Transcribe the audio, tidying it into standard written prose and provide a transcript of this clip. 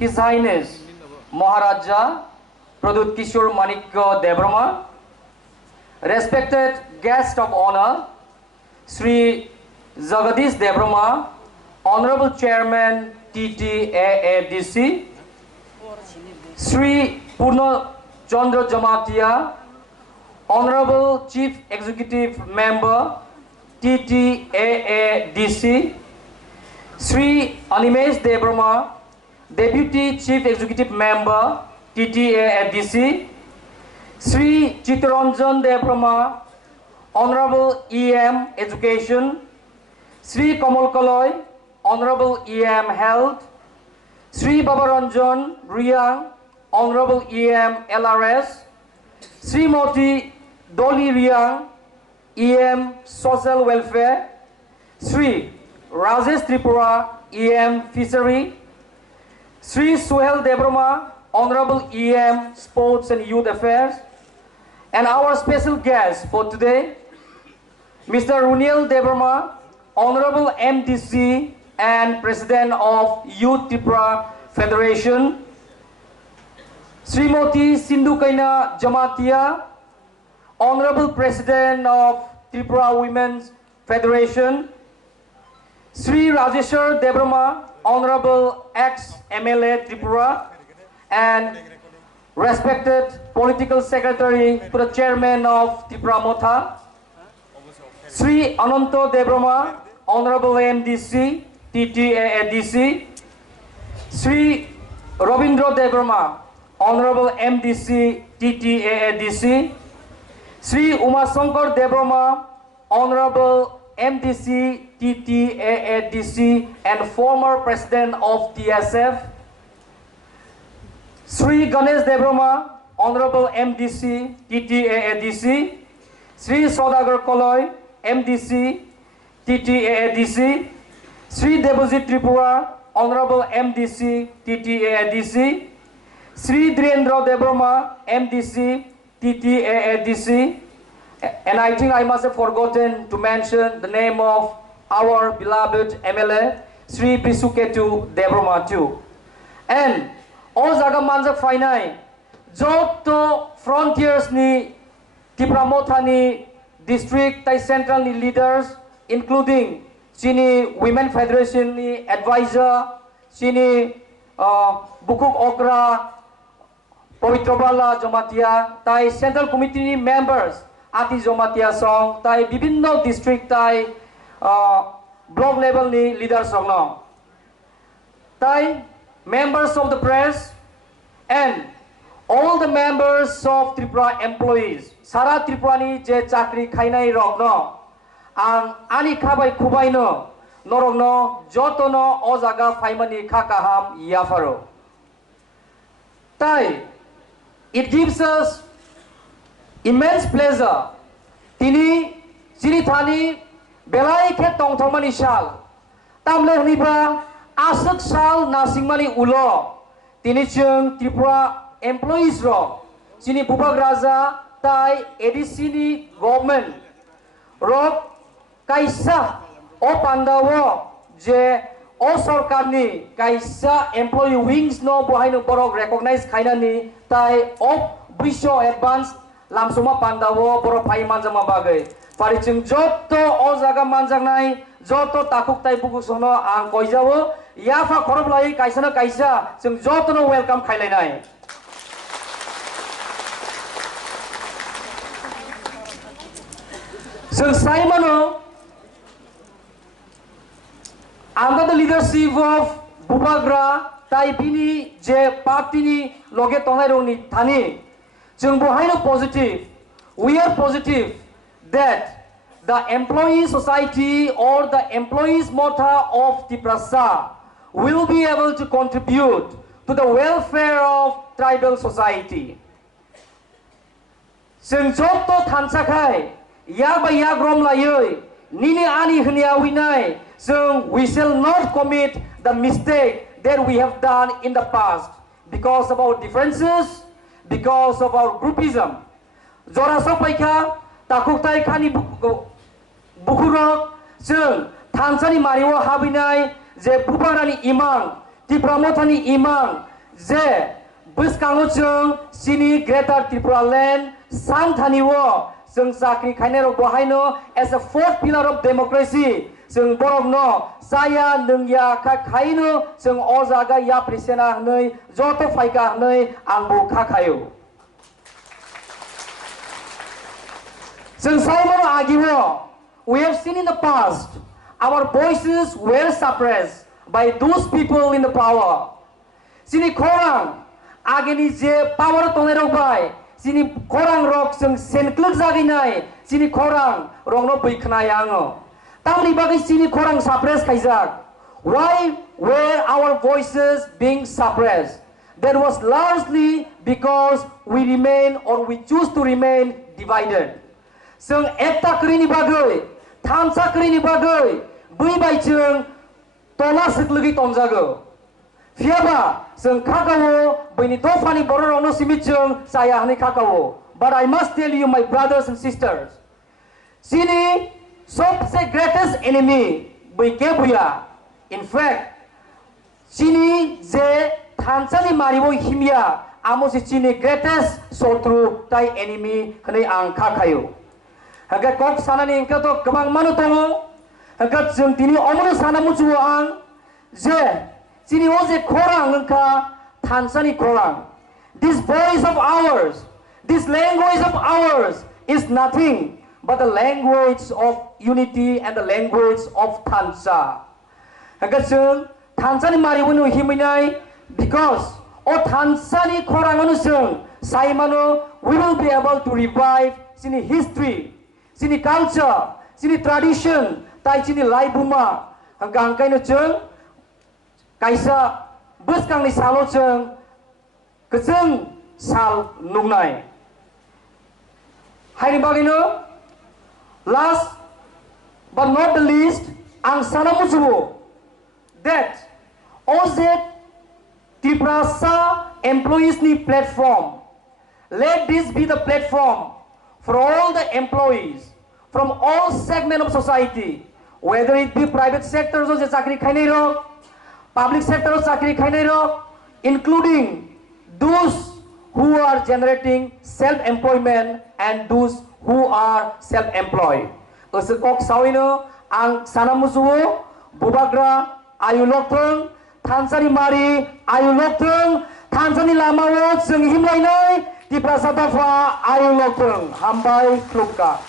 His Highness Maharaja Pradut Kishore Manikya Debrama, respected guest of honor, Sri Jagadish Debrama, Honorable Chairman TTAADC, Sri Purna Chandra Jamatia, Honorable Chief Executive Member TTAADC, Sri Animesh Debrama, Deputy Chief Executive Member TTAADC, Sri Chittaranjan Debrama, Honorable EM Education, Sri Kamal Kalai, Honorable EM Health, Sri Babaranjan Riyang, Honorable EM LRS, Sri Moti Doli Riyang, EM Social Welfare, Sri Rajesh Tripura, EM Fishery, Sri Suhel Debrama, Honorable EM Sports and Youth Affairs, and our special guest for today, Mr. Sunil Debrama, Honorable MDC and President of Youth Tripura Federation, Srimoti Sindhukaina Jamatia, Honorable President of Tripura Women's Federation, Sri Rajeshwar Debrama, Honorable ex-MLA Tripura, and respected Political Secretary to the Chairman of Tripura Motha, Sri Ananto Debrama, Honorable MDC, TTAADC, Sri Robindro Debrama, Honorable MDC, TTAADC, Sri Umasankar Debrama, Honorable MDC, TTAADC, and former President of TSF, Sri Ganesh Debrama, Honorable MDC, TTAADC, Sri Saudagar Kalai, MDC, TTAADC, Sri Debojit Tripura, Honorable MDC, TTAADC, Sri Dhirendra Debrama, MDC, TTAADC, and I think I must have forgotten to mention the name of our beloved MLA, Sri Buisu Debrama too. And all Zaga Manjak Fainai, Joto Frontiers ni Tripura Motha ni District Tai Central ni leaders, including Sini Women Federation ni advisor, Sini Bukuk Okra, Poitrobala Jomatia, Tai Central Committee ni members, Ati Jomatia Song, Tai Bibinno District Tai block level ni leaders song no. Tai members of the press and all the members of Tripura employees, Sara Tripura ni je chakri khainai rok no, ang ani khabai khubai no, norok no, joto no o jaga faimani khakaham yafaro. Tai, it gives us immense pleasure. Tini sini thani belai ke tongthomani sal, tamle hniba asak sal nasingmani ulo. Tini chung Tripura employees ro, sini Bubak Raja tai edisini government rok kaisa o Panda wo je o sarkar ni kaisa employee wings no bohai no borok recognize khaina ni tai o Buisu advance Lamsokma Panda wo borok phai manjama bagai parichung joto o jaga manjak nai joto takuk tai bukuk sono ang koijawo yafa khorob lai kaisa na kaisa jung joto no welcome khailai nai. Jung saimano under the leadership of Bubagra tai bini je party ni loge tongai roni thani jung bohai no positive, we are positive that the employee society or the employees Motha of Tripura will be able to contribute to the welfare of tribal society. Jung joto thansakai yak ba yak rom layoi nini ani hnia winai, so we shall not commit the mistake that we have done in the past because of our differences, because of our groupism. Jora sopaika takuktai khani bukurok jung thansani mariwa habinai je bubarani imang Tripura Mothani imang je bwskango जों sini Greater Tripura land samthaniwo जों sakri khainai bohaino as a fourth pillar of democracy जों borokno saya nungya khaino जों o jaga ya presena hnoi joto phaika hnoi angbo khakhayo जों saimano agiwo we have seen in the past our voices were suppressed by those people in the power sini khorang ageni je power tongerok bai sini khorang rok जों senkluk jaginai sini khorang rongno bikhnai ango tamni bagi sini khorang suppress khaijak why were our voices being suppressed that was largely because we remain or we choose to remain divided जों ekta krini bagai thamsa krini bagai बै bai जों tola siklugi tonjago Fiaba, जों khakawo बैनि दफानि बर'रावनो सिमित जों saya hनै khakawo but I must tell you my brothers and sisters sini सबसे greatest enemy बै के बुया in fact sini je thansani maribo himya amosi sini greatest शत्रु tai enemy hनै आं khakayo haga kok sanani engka to gobang manu tongo haga जों tini omono sanamu juwo ang je sini oje khorang engka thansani khorang this voice of ours this language of ours is nothing but the language of unity and the language of thansa haga जों thansani maribunu himinai because o thansani khoranganu जों saimano we will be able to revive sini history sini culture sini tradition tai sini laibuma hangka hangkaino जों kaisa bwskangni salo जों gojoं sal nungnai haini bagino last but not the least ang sanamu jubo that OZ Tripura Sa employees ni platform let this be the platform for all the employees from all segments of society whether it be private sector jo chakri khainai ro public sector chakri khainai ro including those who are generating self-employment and those who are self-employed. Kok sawino ang sanamusuwo bubagra ayulokthong thansani mari ayulokthong thansani lamawo जों himlainai Tripura Sa dafa ayulokthong hambai klukka